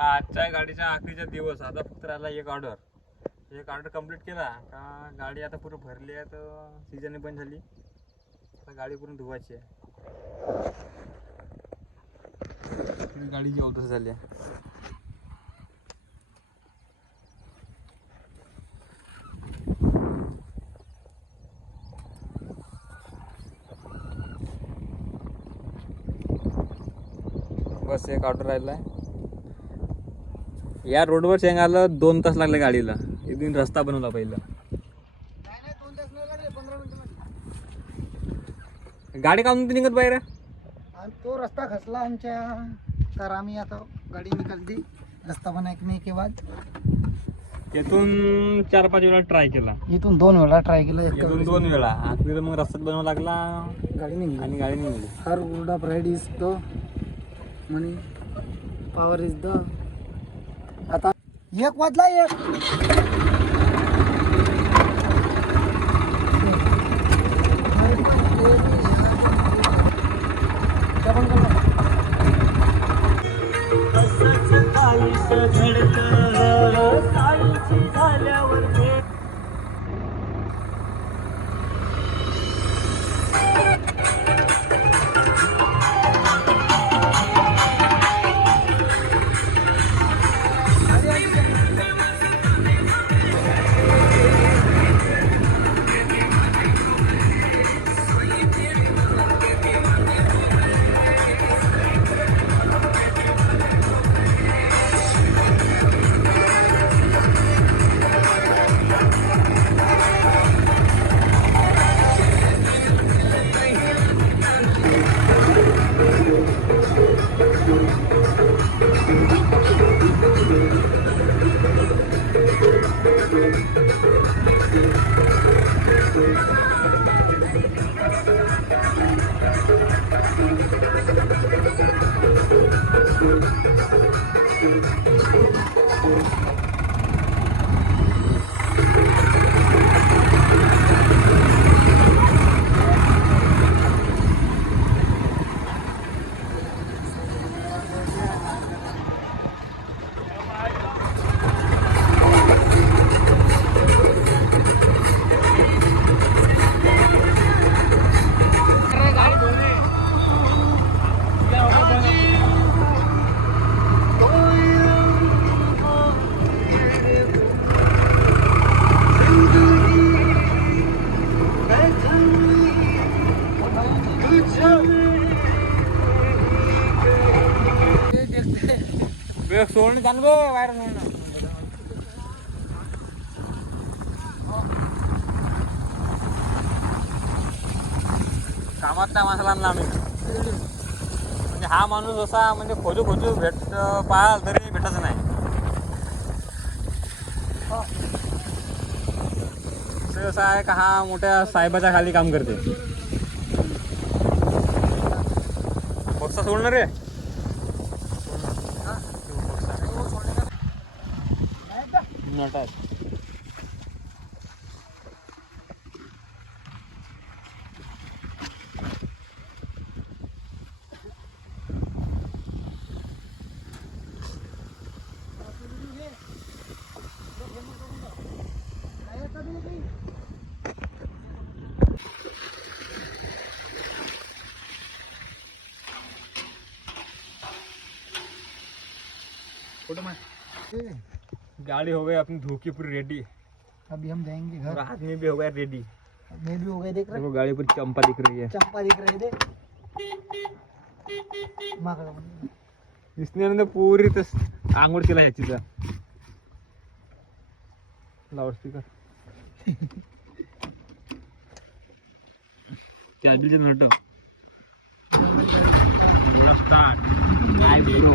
आजच्या गाडीचा आखरीचा दिवस. आता फक्त राहिला एक ऑर्डर कंप्लीट केला का गाडी आता पूर्ण भरली आहे. तर सीजन पण झाली. आता गाडी पूर्ण धुवायची आहे. गाडीची अवस्था झाली आहे. बस एक ऑर्डर राहिला आहे. या रोडवर शेंगाला 2 तास लागले गाडीला. एक दिन रस्ता बनवला पहिला. गाडी का म्हणून निघत बाहेर. तो रस्ता खसला आमच्या, तर आम्ही आता गाडी निघाली रस्ता बनाने के बाद. येथून 4-5 वेळा ट्राय केला. इथून 2 वेळा ट्राय केलं. इथून 2 वेळा. आखरी मग रस्ता बनवावा लागला. गाडी निघाली आणि गाडी निघाली. Her wood of ride is the money, power is the. आता 1 वाजला. 1 सोडणं चालू बाहेर सोडणं. कामात त्या माणसाला आणला आम्ही. म्हणजे हा माणूस असा म्हणजे खोजू पाहाल तरी भेटच नाही. असं आहे का हा मोठ्या साहेबाच्या खाली काम करते. बक्सा सोडणार रे. नटात गाड़ी हो गई अपनी धोखी पूरी रेडी. अभी हम जाएंगे घर. आदमी भी हो गया रेडी. मैं भी हो गए. देख रहे देखो गाड़ी पूरी चंपा दिख रही है. चंपा दिख रही है. इसने पूरी तस आंघोळ केला ह्याची. लाउडस्पीकर क्या बिल नट स्टार्ट लाइव ब्रो.